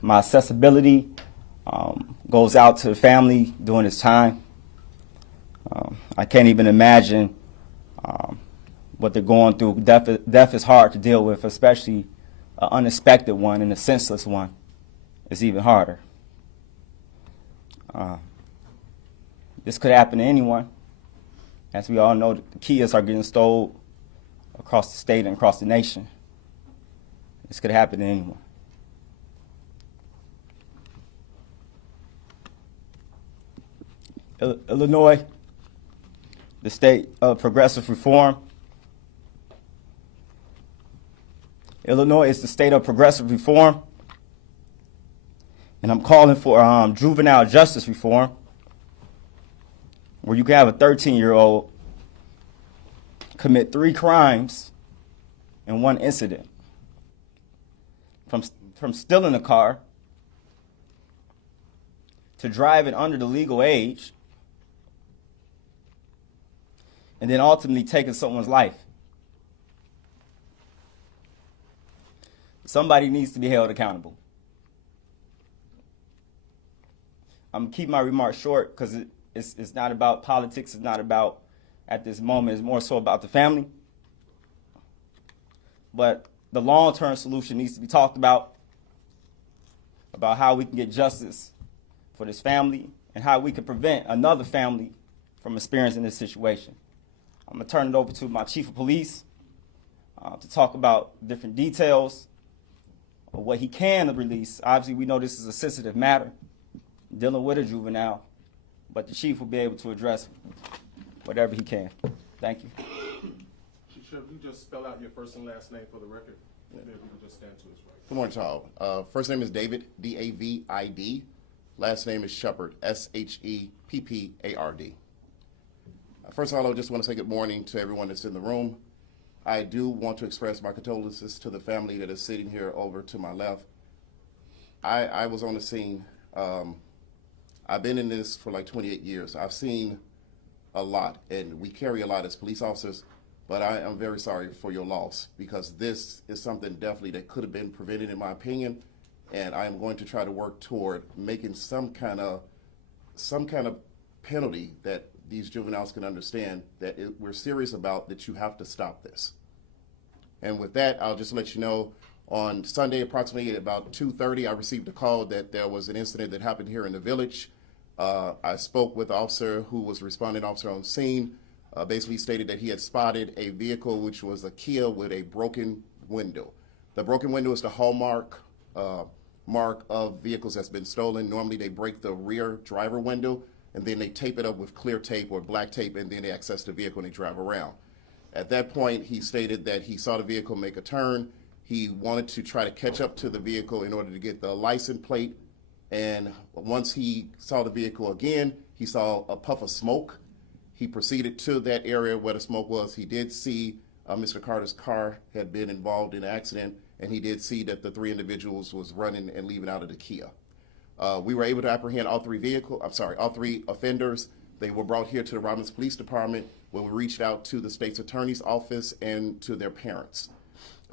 My accessibility goes out to the family during this time. I can't even imagine what they're going through. Death is hard to deal with, especially an unexpected one, and a senseless one is even harder. This could happen to anyone. As we all know, the kids are getting stolen across the state and across the nation. This could happen to anyone. Illinois, the state of progressive reform. Illinois is the state of progressive reform, and I'm calling for juvenile justice reform, where you can have a 13-year-old commit 3 crimes in 1 incident, from stealing a car to driving under the legal age, and then ultimately taking someone's life. Somebody needs to be held accountable. I'm going to keep my remarks short because it's not about politics. It's not about, at this moment, it's more so about the family. But the long-term solution needs to be talked about how we can get justice for this family and how we can prevent another family from experiencing this situation. I'm going to turn it over to my chief of police to talk about different details of what he can release. Obviously, we know this is a sensitive matter, dealing with a juvenile, but the chief will be able to address whatever he can. Thank you. Chief, you just spell out your first and last name for the record, and then we can just stand to his right. Good morning to all. First name is David, D-A-V-I-D. Last name is Shepard, S-H-E-P-P-A-R-D. First of all, I just want to say good morning to everyone that's in the room. I do want to express my condolences to the family that is sitting here over to my left. I was on the scene. I've been in this for like 28 years. I've seen a lot, and we carry a lot as police officers, but I am very sorry for your loss, because this is something definitely that could have been prevented, in my opinion, and I am going to try to work toward making some kind of penalty that these juveniles can understand that we're serious about, that you have to stop this. And with that, I'll just let you know, on Sunday, approximately at about 2:30, I received a call that there was an incident that happened here in the village. I spoke with the officer who was responding officer on scene, basically stated that he had spotted a vehicle which was a Kia with a broken window. The broken window is the hallmark mark of vehicles that's been stolen. Normally they break the rear driver window, and then they tape it up with clear tape or black tape, and then they access the vehicle and they drive around. At that point, he stated that he saw the vehicle make a turn. He wanted to try to catch up to the vehicle in order to get the license plate. And once he saw the vehicle again, he saw a puff of smoke. He proceeded to that area where the smoke was. He did see Mr. Carter's car had been involved in an accident, and he did see that the 3 individuals was running and leaving out of the Kia. We were able to apprehend all 3 offenders. They were brought here to the Robbins Police Department, where we reached out to the state's attorney's office and to their parents.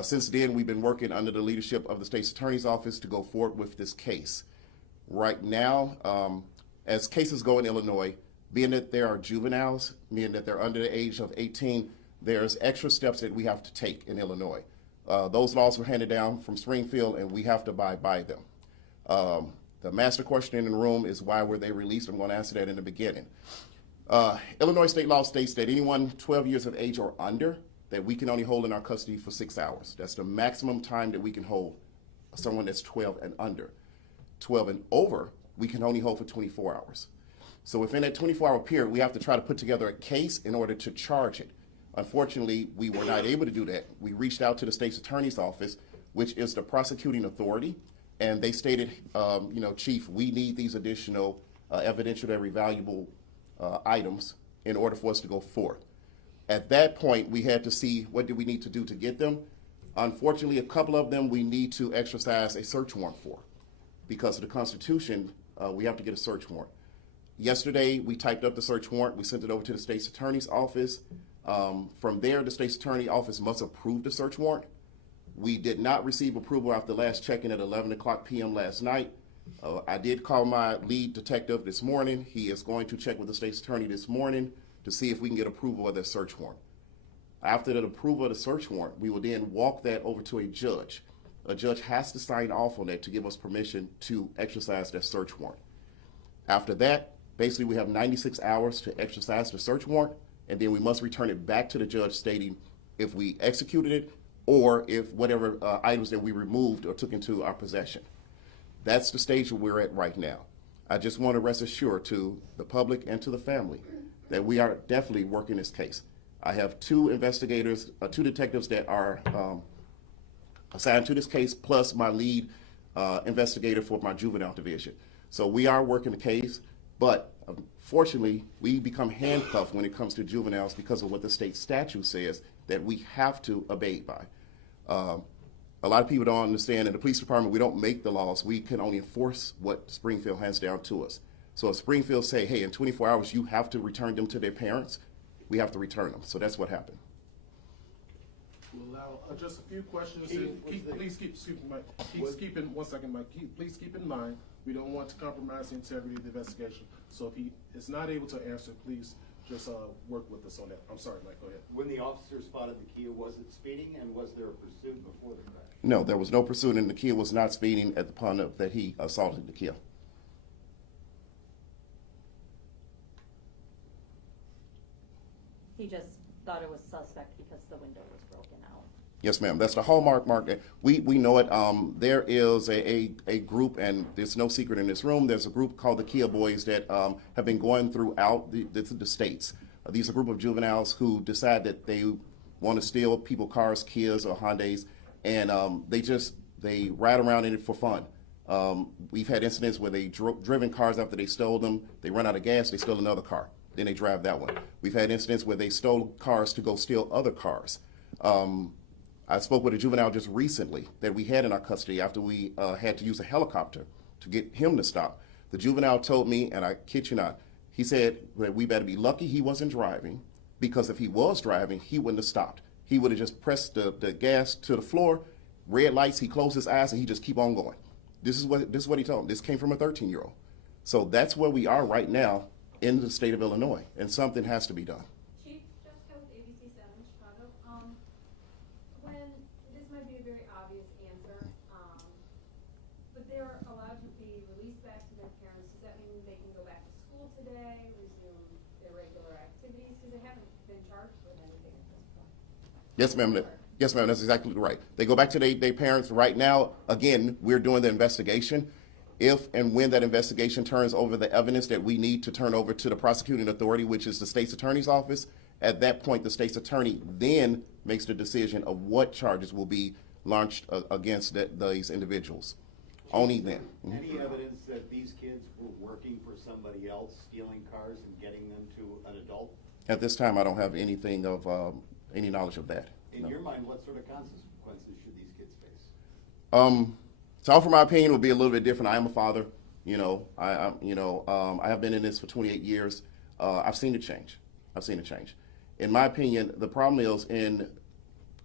Since then, we've been working under the leadership of the state's attorney's office to go forward with this case. Right now, as cases go in Illinois, being that there are juveniles, meaning that they're under the age of 18, there's extra steps that we have to take in Illinois. Those laws were handed down from Springfield, and we have to abide by them. The master question in the room is, why were they released? I'm going to answer that in the beginning. Illinois state law states that anyone 12 years of age or under, that we can only hold in our custody for 6 hours. That's the maximum time that we can hold someone that's 12 and under. 12 and over, we can only hold for 24 hours. So within that 24-hour period, we have to try to put together a case in order to charge it. Unfortunately, we were not able to do that. We reached out to the state's attorney's office, which is the prosecuting authority, and they stated, Chief, we need these additional evidentiary valuable items in order for us to go forth. At that point, we had to see what do we need to do to get them. Unfortunately, a couple of them we need to exercise a search warrant for. Because of the Constitution, we have to get a search warrant. Yesterday, we typed up the search warrant. We sent it over to the state's attorney's office. From there, the state's attorney's office must approve the search warrant. We did not receive approval after last check-in at 11 o'clock p.m. last night. I did call my lead detective this morning. He is going to check with the state's attorney this morning to see if we can get approval of the search warrant. After the approval of the search warrant, we will then walk that over to a judge. A judge has to sign off on that to give us permission to exercise that search warrant. After that, basically we have 96 hours to exercise the search warrant, and then we must return it back to the judge stating if we executed it or if whatever items that we removed or took into our possession. That's the stage that we're at right now. I just want to rest assured to the public and to the family that we are definitely working this case. I have two investigators, two detectives that are assigned to this case, plus my lead investigator for my juvenile division. So we are working the case, but unfortunately, we become handcuffed when it comes to juveniles because of what the state statute says that we have to abide by. A lot of people don't understand in the police department, we don't make the laws. We can only enforce what Springfield hands down to us. So if Springfield say, hey, in 24 hours, you have to return them to their parents, we have to return them. So that's what happened. We'll allow just a few questions. Please keep in 1 second, Mike. Please keep in mind, we don't want to compromise the integrity of the investigation. So if he is not able to answer, please just work with us on that. I'm sorry, Mike, go ahead. When the officer spotted the Kia, was it speeding, and was there a pursuit before the crash? No, there was no pursuit, and the Kia was not speeding at the point that he assaulted the Kia. He just thought it was suspect because the window was broken out. Yes, ma'am. That's the hallmark mark. We know it. There is a group, and there's no secret in this room. There's a group called the Kia Boys that have been going throughout the states. These are a group of juveniles who decide that they want to steal people cars, Kias or Hondas, and they ride around in it for fun. We've had incidents where they driven cars after they stole them. They run out of gas, they steal another car. Then they drive that one. We've had incidents where they stole cars to go steal other cars. I spoke with a juvenile just recently that we had in our custody after we had to use a helicopter to get him to stop. The juvenile told me, and I kid you not, he said that we better be lucky he wasn't driving, because if he was driving, he wouldn't have stopped. He would have just pressed the gas to the floor, red lights, he closed his eyes, and he just keep on going. This is what he told me. This came from a 13-year-old. So that's where we are right now in the state of Illinois, and something has to be done. Chief, Jessica with ABC 7 Chicago. When this might be a very obvious answer, but they're allowed to be released back to their parents. Does that mean they can go back to school today, resume their regular activities? Because they haven't been charged with anything at this point. Yes, ma'am. Yes, ma'am. That's exactly right. They go back to their parents right now. Again, we're doing the investigation. If and when that investigation turns over the evidence that we need to turn over to the prosecuting authority, which is the state's attorney's office, at that point, the state's attorney then makes the decision of what charges will be launched against these individuals. Only then. Any evidence that these kids were working for somebody else, stealing cars and getting them to an adult? At this time, I don't have anything of any knowledge of that. In No. your mind, what sort of consequences should these kids face? To offer my opinion will be a little bit different. I am a father. I have been in this for 28 years. I've seen it change. In my opinion, the problem is in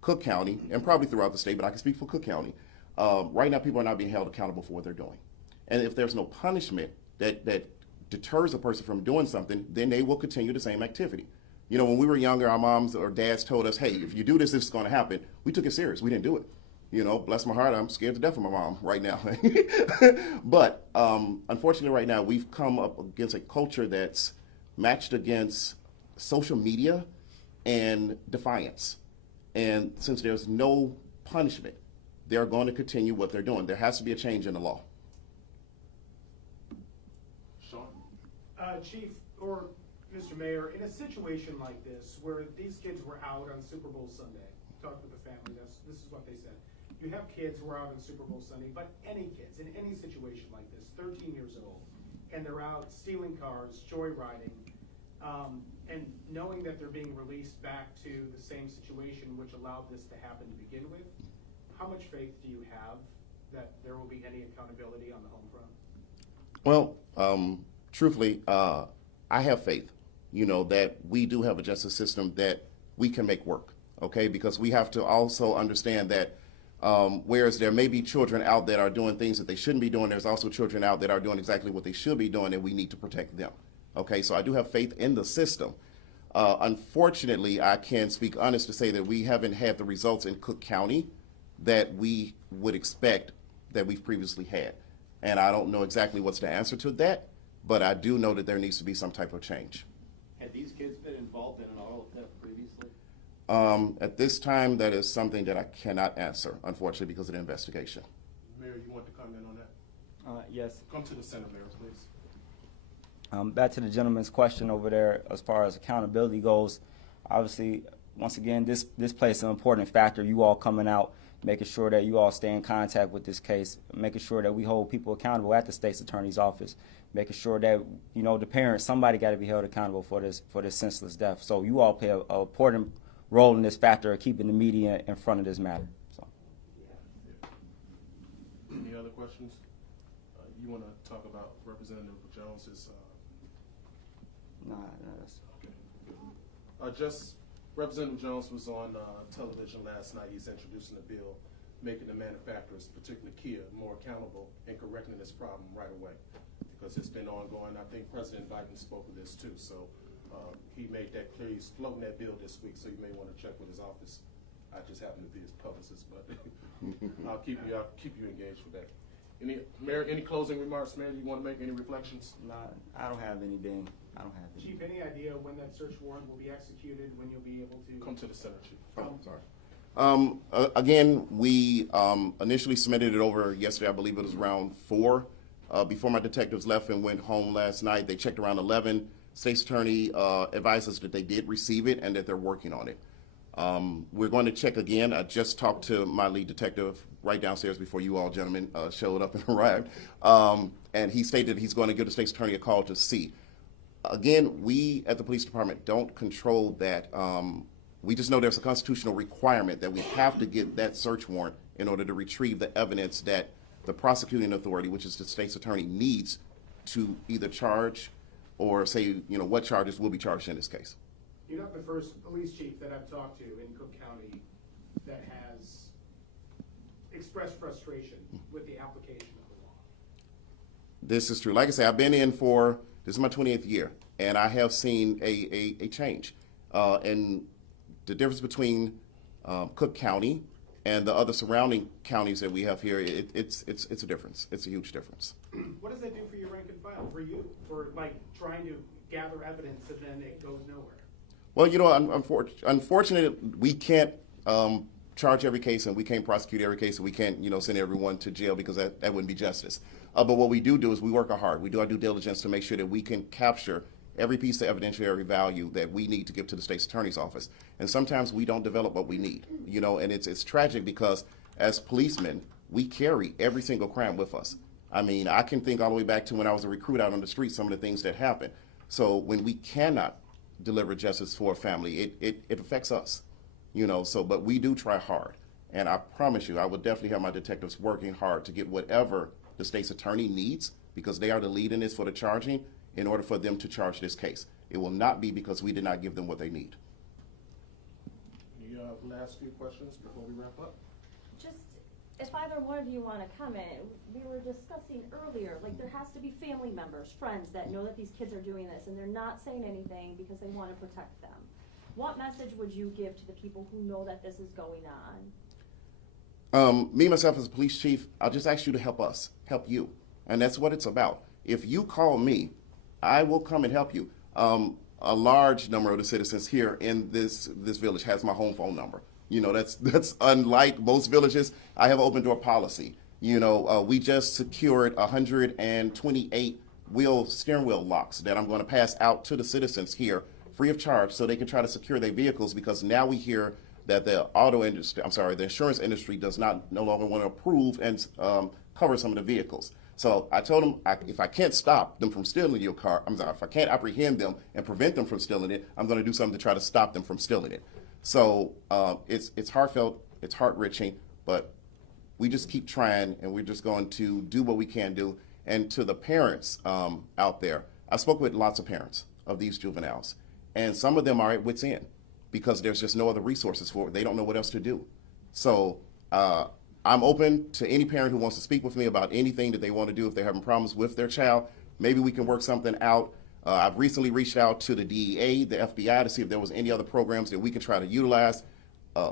Cook County, and probably throughout the state, but I can speak for Cook County. Right now, people are not being held accountable for what they're doing. And if there's no punishment that deters a person from doing something, then they will continue the same activity. When we were younger, our moms or dads told us, hey, if you do this, this is going to happen. We took it serious. We didn't do it. Bless my heart, I'm scared to death of my mom right now. But unfortunately right now, we've come up against a culture that's matched against social media and defiance. And since there's no punishment, they're going to continue what they're doing. There has to be a change in the law. Sean? Chief, or Mr. Mayor, in a situation like this, where these kids were out on Super Bowl Sunday, talked with the family, this is what they said. You have kids who are out on Super Bowl Sunday, but any kids, in any situation like this, 13 years old, and they're out stealing cars, joyriding, and knowing that they're being released back to the same situation which allowed this to happen to begin with, how much faith do you have that there will be any accountability on the home front? Well, truthfully, I have faith, that we do have a justice system that we can make work, okay? Because we have to also understand that Whereas there may be children out that are doing things that they shouldn't be doing, there's also children out that are doing exactly what they should be doing, and we need to protect them. Okay, so I do have faith in the system. Unfortunately, I can speak honest to say that we haven't had the results in Cook County that we would expect that we've previously had. And I don't know exactly what's the answer to that, but I do know that there needs to be some type of change. Had these kids been involved in an auto theft previously? At this time, that is something that I cannot answer, unfortunately, because of the investigation. Mayor, you want to comment on that? Yes. Come to the center, Mayor, please. Back to the gentleman's question over there, as far as accountability goes, obviously, once again, this plays an important factor. You all coming out, making sure that you all stay in contact with this case, making sure that we hold people accountable at the state's attorney's office, making sure that, you know, the parents, somebody got to be held accountable for this senseless death. So you all play an important role in this factor of keeping the media in front of this matter. So. Any other questions? You want to talk about Representative Jones's? Just Representative Jones was on television last night. He's introducing a bill making the manufacturers, particularly Kia, more accountable and correcting this problem right away, because it's been ongoing. I think President Biden spoke of this too, so he made that clear. He's floating that bill this week, so you may want to check with his office. I just happen to be his publicist, but I'll keep you engaged with that. Mayor, any closing remarks, Mayor? You want to make any reflections? No, I don't have anything. I don't have anything. Chief, any idea when that search warrant will be executed, when you'll be able to? Come to the center, Chief. Oh, sorry. Again, we initially submitted it over yesterday. I believe it was around 4. Before my detectives left and went home last night, they checked around 11. State's attorney advised us that they did receive it and that they're working on it. We're going to check again. I just talked to my lead detective right downstairs before you all gentlemen showed up and arrived. And he stated he's going to give the state's attorney a call to see. Again, we at the police department don't control that. We just know there's a constitutional requirement that we have to get that search warrant in order to retrieve the evidence that the prosecuting authority, which is the state's attorney, needs to either charge or say, you know, what charges will be charged in this case. You're not the first police chief that I've talked to in Cook County that has expressed frustration with the application of the law. This is true. Like I say, I've been in this is my 20th year, and I have seen a change. And the difference between Cook County and the other surrounding counties that we have here, it's a difference. It's a huge difference. What does that do for your rank and file, for you, for like trying to gather evidence and then it goes nowhere? Well, you know, unfortunately, we can't charge every case and we can't prosecute every case and we can't, you know, send everyone to jail because that wouldn't be justice. But what we do is we work hard. We do our due diligence to make sure that we can capture every piece of evidentiary value that we need to give to the state's attorney's office. And sometimes we don't develop what we need, you know, and it's tragic because as policemen, we carry every single crime with us. I mean, I can think all the way back to when I was a recruit out on the street, some of the things that happen. So when we cannot deliver justice for a family, it affects us, you know, so, but we do try hard. And I promise you, I will definitely have my detectives working hard to get whatever the state's attorney needs, because they are the lead in this for the charging, in order for them to charge this case. It will not be because we did not give them what they need. Any last few questions before we wrap up? Just, if either one of you want to comment, we were discussing earlier, like there has to be family members, friends that know that these kids are doing this and they're not saying anything because they want to protect them. What message would you give to the people who know that this is going on? Me, myself, as a police chief, I'll just ask you to help us, help you. And that's what it's about. If you call me, I will come and help you. A large number of the citizens here in this village has my home phone number. You know, that's unlike most villages. I have an open door policy. You know, we just secured 128 steering wheel locks that I'm going to pass out to the citizens here free of charge so they can try to secure their vehicles, because now we hear that the insurance industry does not no longer want to approve and cover some of the vehicles. So I told them, if I can't stop them from stealing your car, if I can't apprehend them and prevent them from stealing it, I'm going to do something to try to stop them from stealing it. So it's heartfelt, it's heart-wrenching, but we just keep trying, and we're just going to do what we can do. And to the parents out there, I spoke with lots of parents of these juveniles, and some of them are at wit's end because there's just no other resources for it. They don't know what else to do. So I'm open to any parent who wants to speak with me about anything that they want to do if they're having problems with their child. Maybe we can work something out. I've recently reached out to the DEA, the FBI, to see if there was any other programs that we could try to utilize.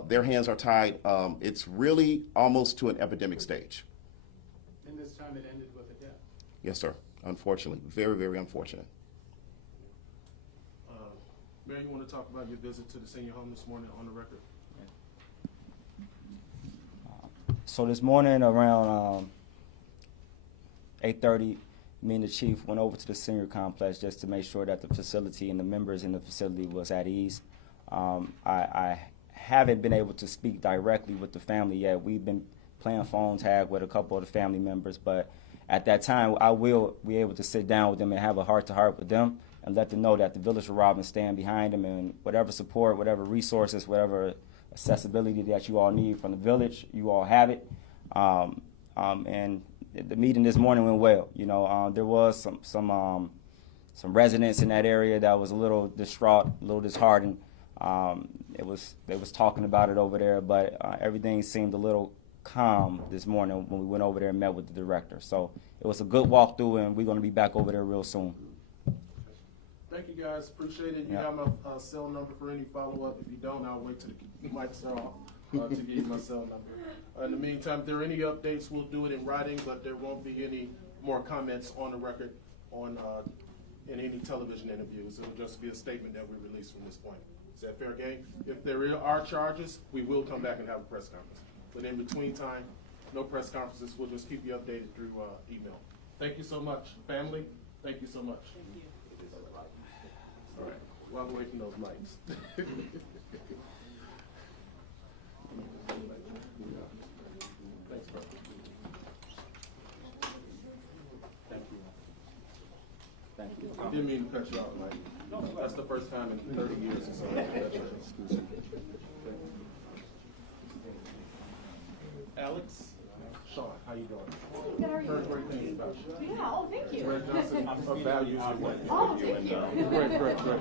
Their hands are tied. It's really almost to an epidemic stage. And this time it ended with a death. Yes, sir. Unfortunately. Very, very unfortunate. Mayor, you want to talk about your visit to the senior home this morning on the record? So this morning around 8:30, me and the chief went over to the senior complex just to make sure that the facility and the members in the facility was at ease. I haven't been able to speak directly with the family yet. We've been playing phone tag with a couple of the family members, but at that time, I will be able to sit down with them and have a heart-to-heart with them and let them know that the Village of Robbins stand behind them, and whatever support, whatever resources, whatever accessibility that you all need from the village, you all have it. And the meeting this morning went well. You know, there was some residents in that area that was a little distraught, a little disheartened. They was talking about it over there, but everything seemed a little calm this morning when we went over there and met with the director. So it was a good walkthrough, and we're going to be back over there real soon. Thank you, guys. Appreciate it. You Yeah. have my cell number for any follow-up. If you don't, I'll wait till the mics are off to give you my cell number. In the meantime, if there are any updates, we'll do it in writing, but there won't be any more comments on the record on in any television interviews. It'll just be a statement that we release from this point. Is that fair game? If there are charges, we will come back and have a press conference. But in between time, no press conferences. We'll just keep you updated through email. Thank you so much. Family, thank you so much. Thank you. All right, walk away from those mics. Thanks, bro. Thank you. Thank you. I didn't mean to cut you off, Mike. That's the first time in 30 years or so. That's right. Alex, Sean, how you doing? Good, how are you? Heard great things about you. Yeah, oh, thank you. Red Johnson, of values. Oh, thank you. Great.